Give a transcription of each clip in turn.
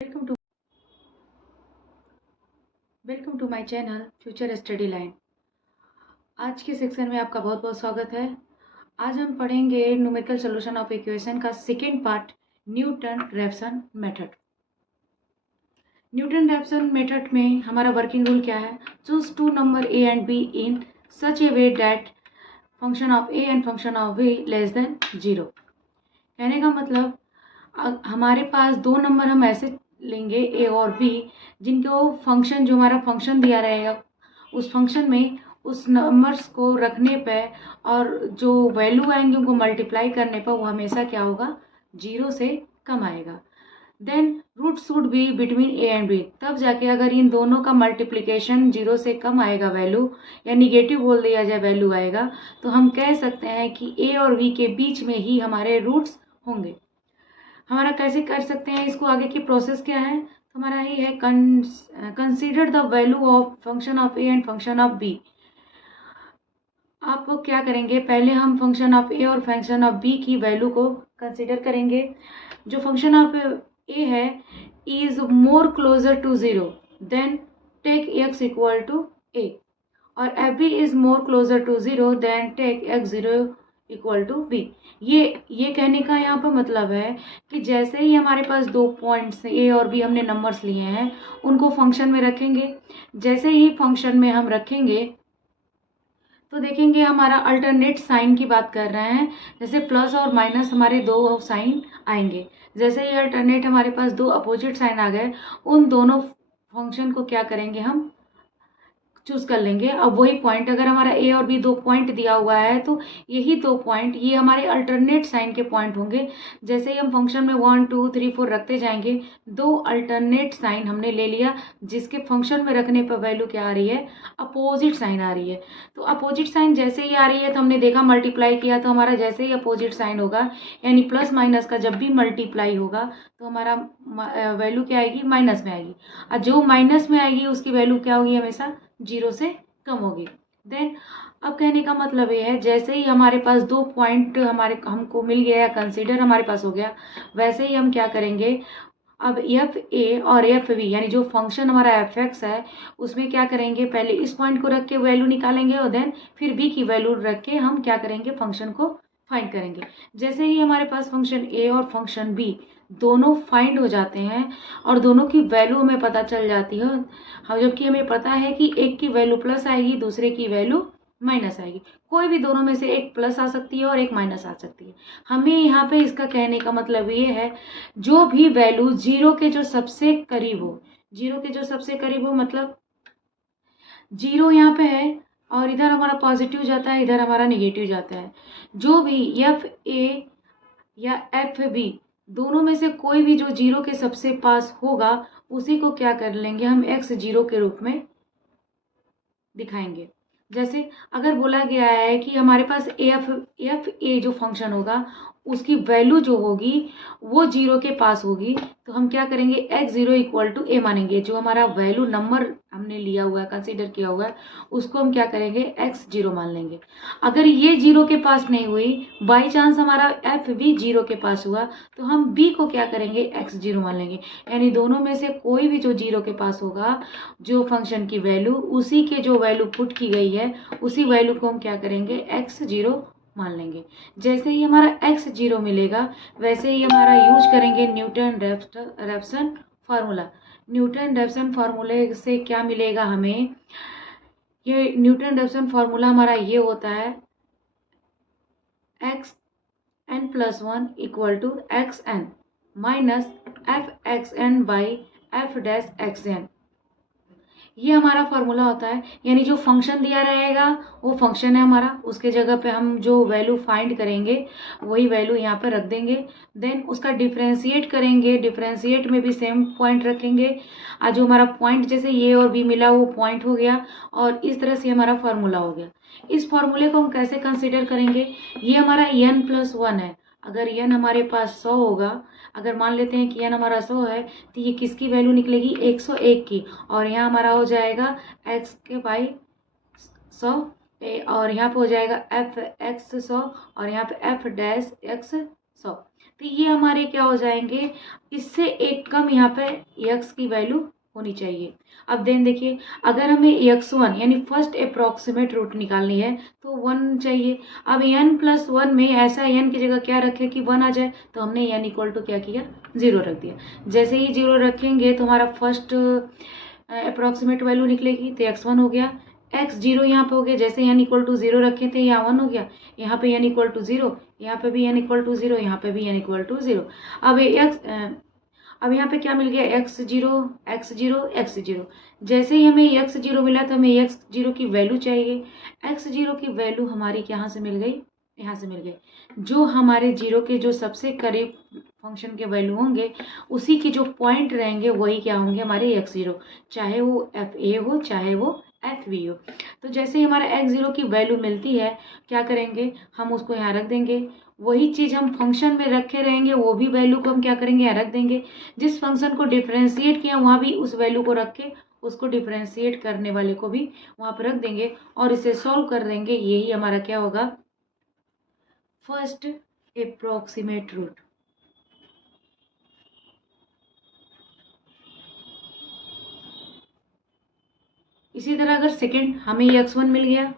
Welcome to welcome to my channel future study line. आज के section में आपका बहुत बहुत स्वागत है। आज हम पढ़ेंगे न्यूमेरिकल सॉल्यूशन ऑफ इक्वेशन का second part, Newton Raphson method. Newton Raphson method में हमारा वर्किंग रूल क्या है? Choose two number A and B in such a way that function of A and function of B less than 0। कहने का मतलब हमारे पास दो नंबर हम ऐसे लेंगे ए और बी, जिनको फंक्शन जो हमारा फंक्शन दिया रहेगा उस फंक्शन में उस नंबर्स को रखने पे और जो वैल्यू आएंगे उनको मल्टीप्लाई करने पर वो हमेशा क्या होगा? 0 से कम आएगा। Then root should be between A and B. तब जाके अगर इन दोनों का मल्टीप्लिकेशन 0 से कम आएगा वैल्यू, या निगेटिव बोल दिया जाए वैल्यू आएगा, तो हम कह सकते हैं कि ए और बी के बीच में ही हमारे रूट्स होंगे। हमारा कैसे कर सकते हैं इसको? आगे की प्रोसेस क्या है? तो हमारा ये है consider the value of function of A and function of b. आप क्या करेंगे? पहले हम फंक्शन ऑफ ए और फंक्शन ऑफ बी की वैल्यू को कंसीडर करेंगे। जो फंक्शन ऑफ ए है is more closer to 0, then take x equal to a, और f b is more closer to 0, then take x 0 equal to b. ये कहने का यहाँ पर मतलब है कि जैसे ही हमारे पास दो पॉइंट्स ए और बी हमने नंबर्स लिए हैं, उनको फंक्शन में रखेंगे। जैसे ही फंक्शन में हम रखेंगे तो देखेंगे हमारा अल्टरनेट साइन की बात कर रहे हैं। जैसे प्लस और माइनस हमारे दो साइन आएंगे। जैसे ही अल्टरनेट हमारे पास दो अपोजिट साइन आ गए, उन दोनों फंक्शन को क्या करेंगे? हम चूज कर लेंगे। अब वही पॉइंट, अगर हमारा ए और बी दो पॉइंट दिया हुआ है तो यही दो पॉइंट ये हमारे अल्टरनेट साइन के पॉइंट होंगे। जैसे ही हम फंक्शन में 1 2 3 4 रखते जाएंगे, दो अल्टरनेट साइन हमने ले लिया, जिसके फंक्शन में रखने पर वैल्यू क्या आ रही है? अपोजिट साइन आ रही है। तो अपोजिट साइन जैसे ही आ रही है तो हमने देखा, मल्टीप्लाई किया तो हमारा जैसे ही अपोजिट साइन होगा, यानी प्लस माइनस का जब भी मल्टीप्लाई होगा तो हमारा वैल्यू क्या आएगी? माइनस में आएगी। और जो माइनस में आएगी उसकी वैल्यू क्या होगी? हमेशा 0 से कम होगी। देन अब कहने का मतलब ये है, जैसे ही हमारे पास दो पॉइंट हमको मिल गया या कंसीडर हमारे पास हो गया, वैसे ही हम क्या करेंगे? अब एफ ए और एफ बी, यानी जो फंक्शन हमारा एफ एक्स है उसमें क्या करेंगे? पहले इस पॉइंट को रख के वैल्यू निकालेंगे और देन फिर बी की वैल्यू रख के हम क्या करेंगे? फंक्शन को फाइंड करेंगे। जैसे ही हमारे पास फंक्शन ए और फंक्शन बी दोनों फाइंड हो जाते हैं और दोनों की वैल्यू हमें पता चल जाती है, हम जबकि हमें पता है कि एक की वैल्यू प्लस आएगी, दूसरे की वैल्यू माइनस आएगी। कोई भी दोनों में से एक प्लस आ सकती है और एक माइनस आ सकती है। हमें यहाँ पे इसका कहने का मतलब ये है, जो भी वैल्यू 0 के जो सबसे करीब हो, 0 के जो सबसे करीब हो मतलब 0 यहाँ पे है और इधर हमारा पॉजिटिव जाता है, इधर हमारा निगेटिव जाता है। जो भी एफ ए या एफ बी दोनों में से कोई भी जो 0 के सबसे पास होगा, उसी को क्या कर लेंगे? हम एक्स 0 के रूप में दिखाएंगे। जैसे अगर बोला गया है कि हमारे पास एफ ए जो फंक्शन होगा उसकी वैल्यू जो होगी वो 0 के पास होगी, तो हम क्या करेंगे? एक्स 0 इक्वल टू ए मानेंगे। जो हमारा वैल्यू नंबर हमने लिया हुआ है, कंसीडर किया हुआ है, उसको हम क्या करेंगे? एक्स 0 मान लेंगे। अगर ये 0 के पास नहीं हुई, बाई चांस हमारा एफ भी 0 के पास हुआ, तो हम बी को क्या करेंगे? एक्स 0 मान लेंगे। यानी दोनों में से कोई भी जो 0 के पास होगा, जो फंक्शन की वैल्यू, उसी के जो वैल्यू पुट की गई है उसी वैल्यू को हम क्या करेंगे? एक्स 0 मान लेंगे। जैसे ही हमारा एक्स 0 मिलेगा, वैसे ही हमारा यूज करेंगे Newton Raphson formula. Newton Raphson फार्मूले से क्या मिलेगा हमें? ये न्यूटन रैप्सन फार्मूला हमारा ये होता है, X N plus 1 equal to X N minus F X N by F dash X N. ये हमारा फॉर्मूला होता है। यानी जो फंक्शन दिया रहेगा वो फंक्शन है हमारा, उसके जगह पे हम जो वैल्यू फाइंड करेंगे वही वैल्यू यहाँ पे रख देंगे। देन उसका डिफ्रेंशिएट करेंगे, डिफ्रेंशिएट में भी सेम पॉइंट रखेंगे। आज जो हमारा पॉइंट जैसे ए और बी मिला वो पॉइंट हो गया, और इस तरह से हमारा फॉर्मूला हो गया। इस फॉर्मूले को हम कैसे कंसिडर करेंगे? ये हमारा n प्लस 1 है। अगर n हमारे पास 100 होगा, अगर मान लेते हैं कि n हमारा 100 है, तो ये किसकी वैल्यू निकलेगी? 101 की। और यहाँ हमारा हो जाएगा x के बाई 100, और यहाँ पे हो जाएगा एफ एक्स 100 और यहाँ पे एफ डैश एक्स 100। तो ये हमारे क्या हो जाएंगे, इससे एक कम यहाँ पे x की वैल्यू होनी चाहिए। अब देन देखिए, अगर हमें x1 यानी फर्स्ट अप्रोक्सीमेट रूट निकालनी है तो 1 चाहिए। अब n+1 में ऐसा n की जगह क्या रखे कि 1 आ जाए, तो हमने n इक्वल टू क्या किया, 0 रख दिया। जैसे ही 0 रखेंगे तो हमारा फर्स्ट अप्रोक्सीमेट वैल्यू निकलेगी, तो x1 हो गया, x0 यहाँ पे हो गया। जैसे n इक्वल टू 0 रखे थे, यहाँ 1 हो गया, यहाँ पे n इक्वल टू 0, यहाँ पे भी n इक्वल टू 0, यहाँ पे भी n इक्वल टू 0। अब यहाँ पे क्या मिल गया, x0 x0 x0। जैसे ही हमें x0 मिला तो हमें x0 की वैल्यू चाहिए। x0 की वैल्यू हमारी कहाँ से मिल गई, यहाँ से मिल गई। जो हमारे जीरो के जो सबसे करीब फंक्शन के वैल्यू होंगे, उसी के जो पॉइंट रहेंगे वही क्या होंगे, हमारे x0, चाहे वो fa हो चाहे वो fb हो। तो जैसे ही हमारा x0 की वैल्यू मिलती है, क्या करेंगे, हम उसको यहाँ रख देंगे। वही चीज़ हम फंक्शन में रखे रहेंगे, वो भी वैल्यू को हम क्या करेंगे, यहाँ रख देंगे। जिस फंक्शन को डिफ्रेंशिएट किया वहाँ भी उस वैल्यू को रख के उसको डिफ्रेंशिएट करने वाले को भी वहाँ पर रख देंगे और इसे सॉल्व कर देंगे। यही हमारा क्या होगा, फर्स्ट अप्रोक्सीमेट रूट। इसी तरह अगर सेकंड हमें x1 मिल गया,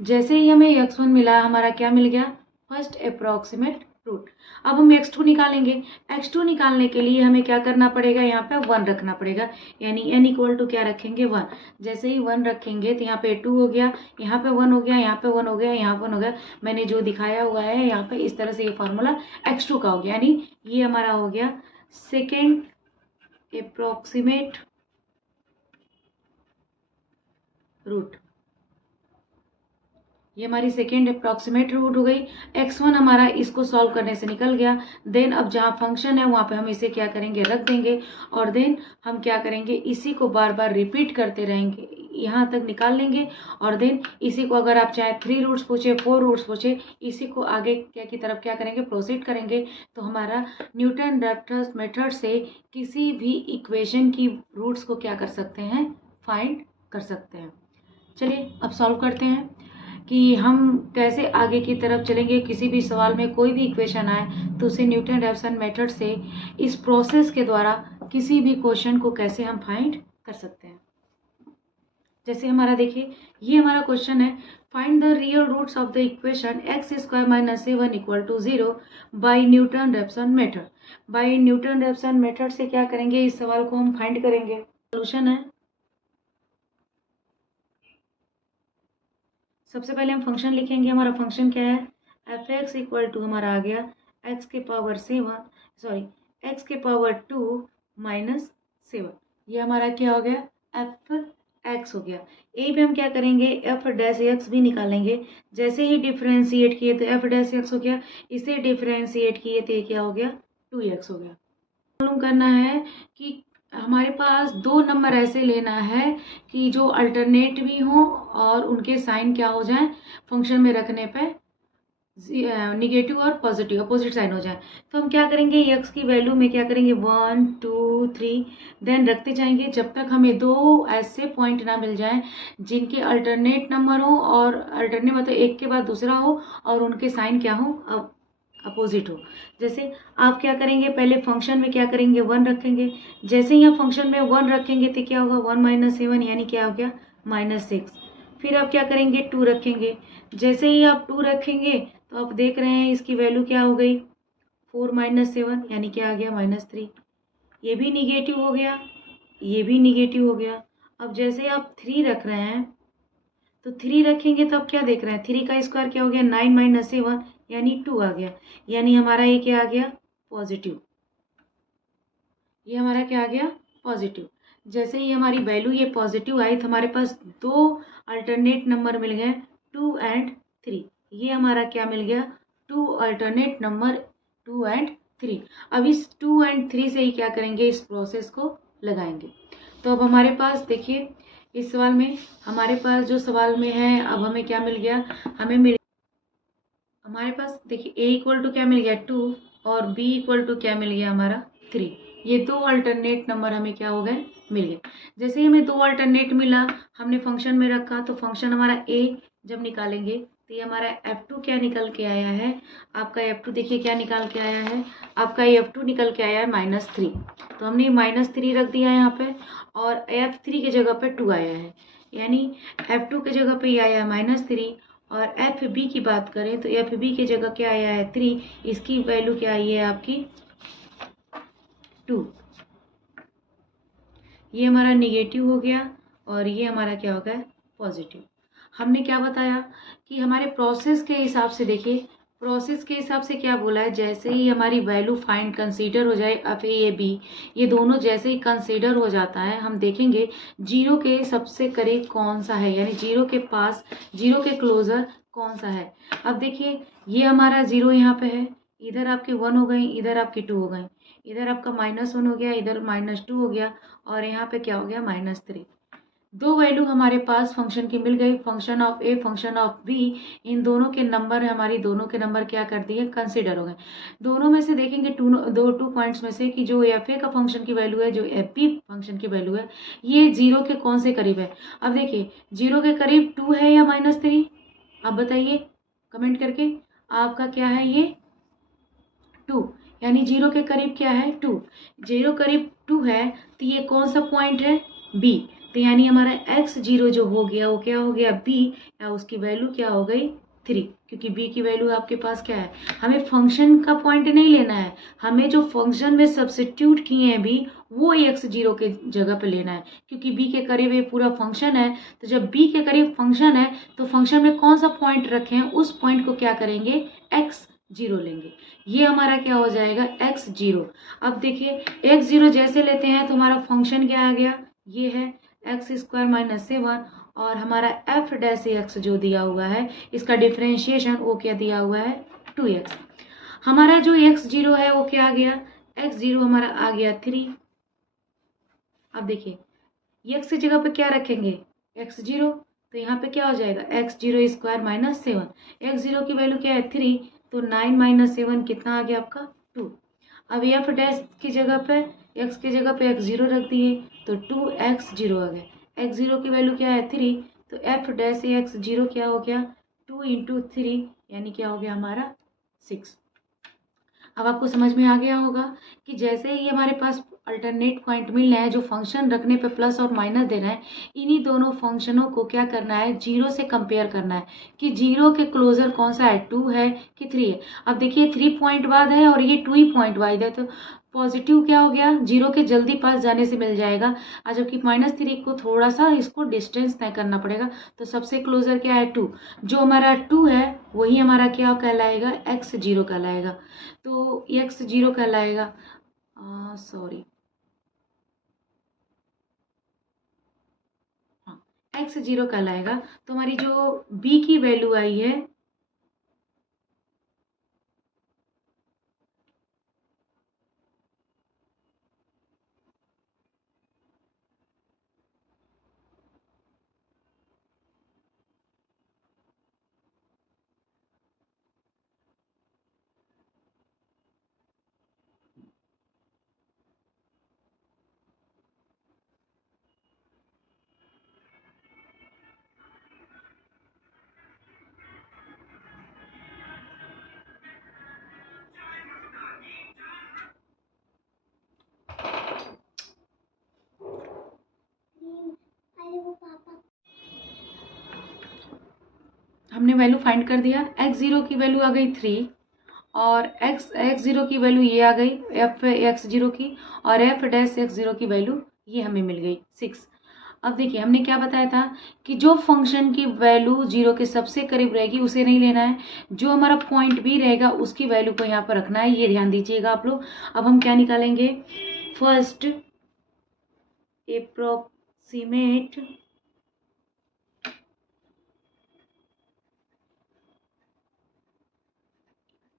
जैसे ही हमें x1 मिला, हमारा क्या मिल गया, फर्स्ट अप्रोक्सीमेट रूट। अब हम x2 निकालेंगे। x2 निकालने के लिए हमें क्या करना पड़ेगा, यहाँ पे 1 रखना पड़ेगा, यानी n इक्वल टू क्या रखेंगे, 1। जैसे ही 1 रखेंगे तो यहाँ पे 2 हो गया, यहाँ पे 1 हो गया, यहाँ पे 1 हो गया, यहाँ 1 हो गया। मैंने जो दिखाया हुआ है यहाँ पे, इस तरह से ये फॉर्मूला x2 का हो गया, यानी ये हमारा हो गया सेकेंड अप्रोक्सीमेट रूट। ये हमारी सेकेंड अप्रोक्सीमेट रूट हो गई। x1 हमारा इसको सॉल्व करने से निकल गया। देन अब जहाँ फंक्शन है वहाँ पे हम इसे क्या करेंगे, रख देंगे और देन हम क्या करेंगे, इसी को बार बार रिपीट करते रहेंगे, यहाँ तक निकाल लेंगे। और देन इसी को अगर आप चाहे 3 रूट्स पूछे, 4 रूट्स पूछे, इसी को आगे क्या की तरफ क्या करेंगे, प्रोसीड करेंगे। तो हमारा न्यूटन रैप्टर्स मेथड से किसी भी इक्वेशन की रूट्स को क्या कर सकते हैं, फाइंड कर सकते हैं। चलिए अब सॉल्व करते हैं कि हम कैसे आगे की तरफ चलेंगे। किसी भी सवाल में कोई भी इक्वेशन आए तो उसे न्यूटन रैप्सन मेथड से इस प्रोसेस के द्वारा किसी भी क्वेश्चन को कैसे हम फाइंड कर सकते हैं। जैसे हमारा देखिए, ये हमारा क्वेश्चन है, find the real roots of the equation x² - 7 = 0 by Newton Raphson method. By Newton Raphson method से क्या करेंगे, इस सवाल को हम फाइंड करेंगे। सोल्यूशन है, सबसे पहले हम फंक्शन लिखेंगे। हमारा फंक्शन क्या है, f(x) इक्वल टू हमारा आ गया x के पावर 2 माइनस 7। ये हमारा क्या हो गया, f(x) हो गया। ए पे हम क्या करेंगे, f' भी निकालेंगे। जैसे ही डिफ्रेंशिएट किए तो f' हो गया, इसे डिफ्रेंशिएट किए तो ये क्या हो गया, 2x हो गया। मालूम करना है कि हमारे पास 2 नंबर ऐसे लेना है कि जो अल्टरनेट भी हो और उनके साइन क्या हो जाए, फंक्शन में रखने पे निगेटिव और पॉजिटिव अपोजिट साइन हो जाए। तो हम क्या करेंगे, x की वैल्यू में क्या करेंगे, 1 2 3 देन रखते जाएंगे जब तक हमें 2 ऐसे पॉइंट ना मिल जाएं जिनके अल्टरनेट नंबर हो, और अल्टरनेट मतलब एक के बाद दूसरा हो और उनके साइन क्या हो, अपोजिट हो। जैसे आप क्या करेंगे, पहले फंक्शन में क्या करेंगे, 1 रखेंगे। जैसे ही आप फंक्शन में 1 रखेंगे तो क्या होगा, 1 - 7 यानी क्या हो गया, -6। फिर आप क्या करेंगे, 2 रखेंगे। जैसे ही आप 2 रखेंगे तो आप देख रहे हैं इसकी वैल्यू क्या हो गई, 4 - 7 यानी क्या आ गया, -3। ये भी निगेटिव हो गया, ये भी निगेटिव हो गया। अब जैसे आप 3 रख रहे हैं तो 3 रखेंगे तो आप क्या देख रहे हैं, 3 का स्क्वायर क्या हो गया, 9 - 7 यानी 2 आ गया, यानी हमारा ये क्या आ गया, पॉजिटिव। ये हमारा क्या आ गया, पॉजिटिव। जैसे ही हमारी वैल्यू ये पॉजिटिव आई तो हमारे पास 2 अल्टरनेट नंबर मिल गए, 2 और 3। ये हमारा क्या मिल गया, 2 अल्टरनेट नंबर 2 और 3। अब इस 2 और 3 से ही क्या करेंगे, इस प्रोसेस को लगाएंगे। तो अब हमारे पास देखिए, इस सवाल में हमारे पास जो सवाल में है, अब हमें क्या मिल गया, हमारे पास देखिए a इक्वल टू क्या मिल गया, 2 और b इक्वल टू क्या मिल गया, हमारा 3। ये 2 अल्टरनेट नंबर हमें क्या हो गए, मिल गए। जैसे ही हमें 2 अल्टरनेट मिला, हमने फंक्शन में रखा तो फंक्शन हमारा a जब निकालेंगे तो ये हमारा F2 क्या निकल के आया है, आपका F2 देखिए क्या निकाल के आया है, आपका F2 निकल के आया है -3। तो हमने -3 रख दिया यहाँ पे और F3 की जगह पे 2 आया है, यानी F2 की जगह पे ये आया है -3 और FB की बात करें तो FB की जगह क्या आया है 3, इसकी वैल्यू क्या आई है आपकी 2। ये हमारा निगेटिव हो गया और ये हमारा क्या हो गया पॉजिटिव। हमने क्या बताया कि हमारे प्रोसेस के हिसाब से देखिए, प्रोसेस के हिसाब से क्या बोला है, जैसे ही हमारी वैल्यू फाइंड कंसीडर हो जाए FAB, ये दोनों जैसे ही कंसीडर हो जाता है हम देखेंगे जीरो के सबसे करीब कौन सा है, यानी जीरो के पास, जीरो के क्लोजर कौन सा है। अब देखिए ये हमारा जीरो यहाँ पे है, इधर आपके 1 हो गई, इधर आपकी 2 हो गई, इधर आपका -1 हो गया, इधर -2 हो गया और यहाँ पे क्या हो गया -3। दो वैल्यू हमारे पास फंक्शन की मिल गई, function of a, function of b, इन दोनों के नंबर हमारी दोनों के नंबर क्या कर दिए कंसिडर हो गए। दोनों में से देखेंगे टू पॉइंट्स में से कि जो एफ ए का फंक्शन की वैल्यू है, जो एफ बी फंक्शन की वैल्यू है, ये जीरो के कौन से करीब है। अब देखिए जीरो के करीब 2 है या -3, अब बताइए कमेंट करके, आपका क्या है ये 2, यानी जीरो के करीब क्या है 2, जीरो करीब 2 है तो ये कौन सा पॉइंट है बी। तो यानी हमारा x0 जो हो गया वो क्या हो गया b, या उसकी वैल्यू क्या हो गई 3, क्योंकि b की वैल्यू आपके पास क्या है। हमें फंक्शन का पॉइंट नहीं लेना है, हमें जो फंक्शन में सब्स्टिट्यूट किए हैं b वो x0 के जगह पे लेना है, क्योंकि b के करीब ये पूरा फंक्शन है। तो जब b के करीब फंक्शन है तो फंक्शन में कौन सा पॉइंट रखें, उस पॉइंट को क्या करेंगे x0 लेंगे, ये हमारा क्या हो जाएगा x0। अब देखिए x0 जैसे लेते हैं तो हमारा फंक्शन क्या आ गया, ये है x² - 7 और हमारा f डैश x जो दिया हुआ है इसका डिफ्रेंशिएशन वो क्या दिया हुआ है 2x। हमारा जो x0 है वो क्या आ गया, x0 हमारा आ गया 3। अब देखिए x की जगह पे क्या रखेंगे x0, तो यहाँ पे क्या हो जाएगा x0² - 7, x0 की वैल्यू क्या है 3, तो 9 - 7 कितना आ गया आपका 2। अब f डैश की जगह पे x की जगह पे x0 रख दिए तो 2x0 आ गया, x0 की वैल्यू क्या है 3, तो f डैश x0 क्या हो गया 2 × 3, यानी क्या हो गया हमारा 6। अब आपको समझ में आ गया होगा कि जैसे ही हमारे पास अल्टरनेट पॉइंट मिल रहे हैं जो फंक्शन रखने पे प्लस और माइनस देना है, इन्हीं दोनों फंक्शनों को क्या करना है जीरो से कंपेयर करना है कि जीरो के क्लोजर कौन सा है 2 है कि 3 है। अब देखिए 3 पॉइंट बाद है और ये 2 ही पॉइंट बाद है, तो पॉजिटिव क्या हो गया जीरो के जल्दी पास जाने से मिल जाएगा, और जबकि -3 को थोड़ा सा इसको डिस्टेंस तय करना पड़ेगा। तो सबसे क्लोजर क्या है 2, जो हमारा 2 है वही हमारा क्या कहलाएगा x0 कहलाएगा। तो x0 कहलाएगा, सॉरी हाँ x0 कहलाएगा। तो हमारी जो b की वैल्यू आई है हमने वैल्यू फाइंड कर दिया, x0 की वैल्यू आ गई 3 और x0 की वैल्यू ये आ गई f x0 की, और f डैश x0 की वैल्यू ये हमें मिल गई 6। अब देखिए हमने क्या बताया था कि जो फंक्शन की वैल्यू जीरो के सबसे करीब रहेगी उसे नहीं लेना है, जो हमारा पॉइंट बी रहेगा उसकी वैल्यू को यहाँ पर रखना है, ये ध्यान दीजिएगा आप लोग। अब हम क्या निकालेंगे, फर्स्ट अप्रोक्सीमेट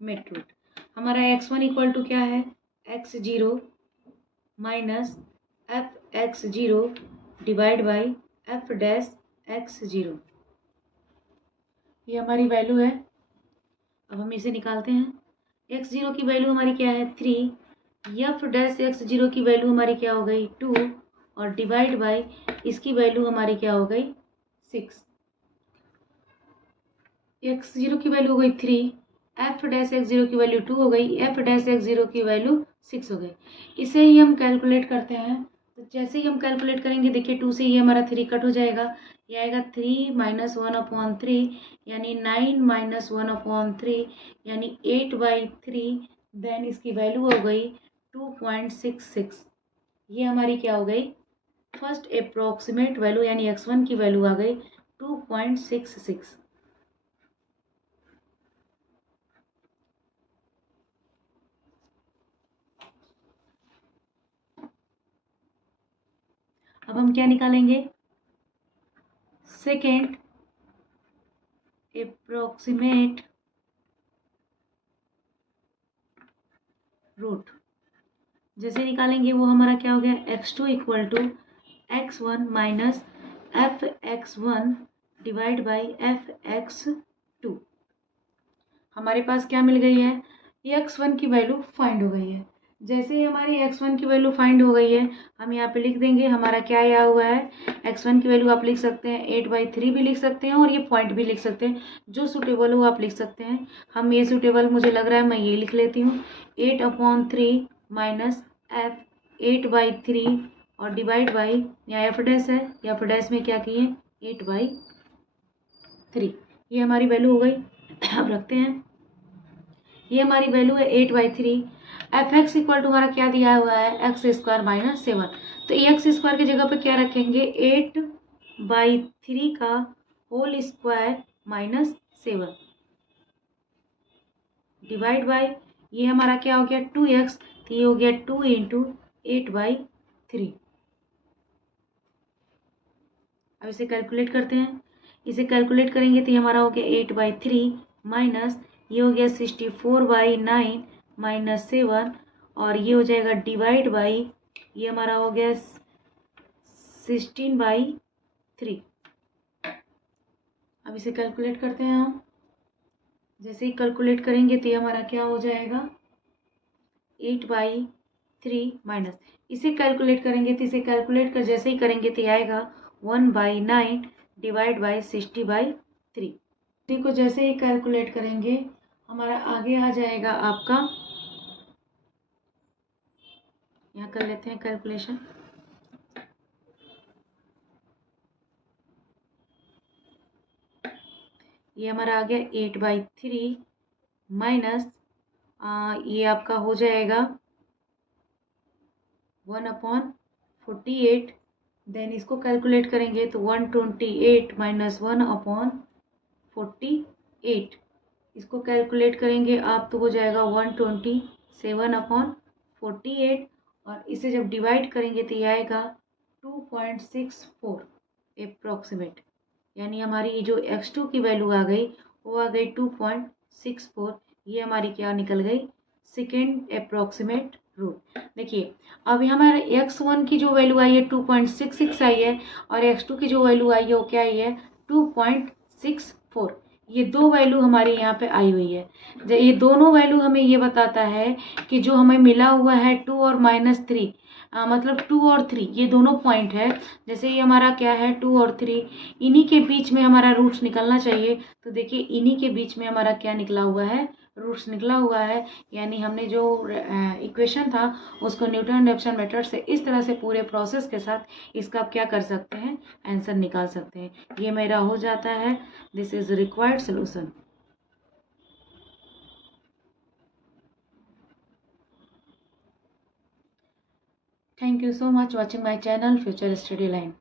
मेथड। हमारा x1 इक्वल टू क्या है x0 minus f(x0) divide by f dash x0, ये हमारी वैल्यू है। अब हम इसे निकालते हैं, x0 की वैल्यू हमारी क्या है 3, f डैश x0 की वैल्यू हमारी क्या हो गई 2 और डिवाइड बाई इसकी वैल्यू हमारी क्या हो गई 6। x0 की वैल्यू हो गई 3, एफ डैश x0 की वैल्यू 2 हो गई, एफ डैश x0 की वैल्यू 6 हो गई। इसे ही हम कैलकुलेट करते हैं। तो जैसे ही हम कैलकुलेट करेंगे, देखिए 2 से ये हमारा 3 कट हो जाएगा, ये आएगा 3 माइनस 1/3 यानी 9 माइनस 1/3 यानी 8/3। देन इसकी वैल्यू हो गई 2.66। ये हमारी क्या हो गई, फर्स्ट अप्रोक्सीमेट वैल्यू यानी x1 की वैल्यू आ गई 2.66। अब हम क्या निकालेंगे, सेकेंड अप्रोक्सीमेट रूट। जैसे निकालेंगे वो हमारा क्या हो गया, x2 equal to x1 minus F x1 divide by F x2। हमारे पास क्या मिल गई है, ये x1 की वैल्यू फाइंड हो गई है। जैसे ही हमारी x1 की वैल्यू फाइंड हो गई है, हम यहाँ पे लिख देंगे हमारा क्या आया हुआ है, x1 की वैल्यू आप लिख सकते हैं 8/3 भी लिख सकते हैं और ये पॉइंट भी लिख सकते हैं, जो सूटेबल हो आप लिख सकते हैं। हम ये सूटेबल मुझे लग रहा है, मैं ये लिख लेती हूँ 8/3 माइनस एफ 8/3 और डिवाइड बाई, यहाँ एफ डैश है, एफ डैश में क्या किए 8/3। ये हमारी वैल्यू हो गई। अब रखते हैं, ये हमारी वैल्यू है 8/3। एफ एक्स इक्वल टू हमारा क्या दिया हुआ है, x² माइनस 7। तो x² की जगह पे क्या रखेंगे, 8/3 का whole square minus 7 divide by, ये हमारा क्या हो गया 2x, तो ये हो गया 2 इंटू 8/3। अब इसे कैलकुलेट करते हैं। इसे कैलकुलेट करेंगे तो ये हमारा हो गया 8/3 माइनस, ये हो गया 64/9 माइनस 7 और ये हो जाएगा डिवाइड बाई, ये हमारा हो गया 16/3। अब इसे कैलकुलेट करते हैं हम। जैसे ही कैलकुलेट करेंगे तो ये हमारा क्या हो जाएगा 8/3 माइनस, इसे कैलकुलेट करेंगे तो इसे कैलकुलेट कर जैसे ही करेंगे तो आएगा 1/9 डिवाइड बाई 60/3। इसी को जैसे ही कैलकुलेट करेंगे हमारा आगे आ जाएगा आपका, यहाँ कर लेते हैं कैलकुलेशन। ये हमारा आ गया 8/3 माइनस, ये आपका हो जाएगा 1/48। देन इसको कैलकुलेट करेंगे तो 128 माइनस 1/48। इसको कैलकुलेट करेंगे आप तो हो जाएगा 127/48 और इसे जब डिवाइड करेंगे तो ये आएगा 2.64 अप्रोक्सीमेट। यानी हमारी ये जो x2 की वैल्यू आ गई वो आ गई 2.64। ये हमारी क्या निकल गई, सेकेंड अप्रोक्सीमेट रूट। देखिए अब हमारे x1 की जो वैल्यू आई है 2.66 आई है और x2 की जो वैल्यू आई है वो क्या आई है 2.64। ये दो वैल्यू हमारे यहाँ पे आई हुई है। ये दोनों वैल्यू हमें ये बताता है कि जो हमें मिला हुआ है 2 और -3, मतलब 2 और 3 ये दोनों पॉइंट है। जैसे ये हमारा क्या है 2 और 3, इन्हीं के बीच में हमारा रूट्स निकलना चाहिए। तो देखिए इन्हीं के बीच में हमारा क्या निकला हुआ है, रूट्स निकला हुआ है। यानी हमने जो इक्वेशन था उसको न्यूटन रेफसन मेथड से इस तरह से पूरे प्रोसेस के साथ इसका आप क्या कर सकते हैं, आंसर निकाल सकते हैं। ये मेरा हो जाता है, this is required solution. Thank you so much watching my channel Future Study Line.